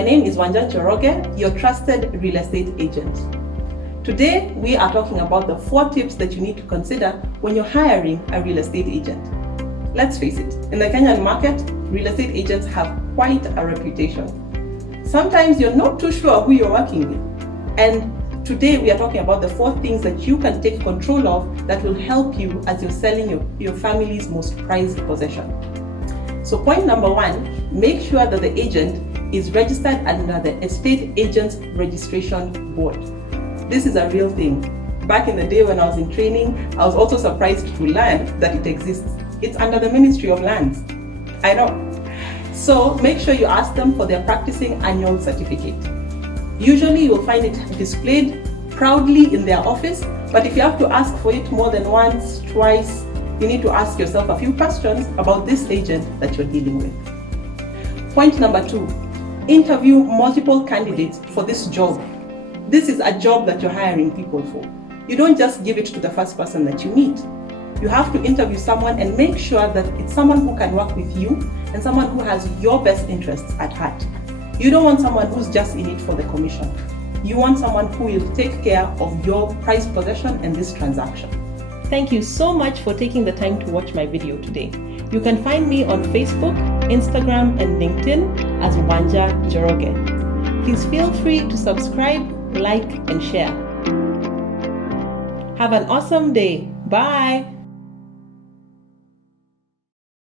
My name is Wanja, your trusted real estate agent. Today, we are talking about the 4 tips that you need to consider when you're hiring a real estate agent. Let's face it, in the Kenyan market, real estate agents have quite a reputation. Sometimes you're not too sure who you're working with. And today we are talking about the 4 things that you can take control of that will help you as you're selling your family's most prized possession. So point number 1, make sure that the agent is registered under the Estate Agents Registration Board. This is a real thing. Back in the day when I was in training, I was also surprised to learn that it exists. It's under the Ministry of Lands. I know. So make sure you ask them for their practicing annual certificate. Usually you will find it displayed proudly in their office, but if you have to ask for it more than once, twice, you need to ask yourself a few questions about this agent that you're dealing with. Point number 2, interview multiple candidates for this job. This is a job that you're hiring people for. You don't just give it to the first person that you meet. You have to interview someone and make sure that it's someone who can work with you and someone who has your best interests at heart. You don't want someone who's just in it for the commission. You want someone who will take care of your prized possession and this transaction. Thank you so much for taking the time to watch my video today. You can find me on Facebook, Instagram, and LinkedIn as Wanja Njoroge. Please feel free to subscribe, like, and share. Have an awesome day. Bye.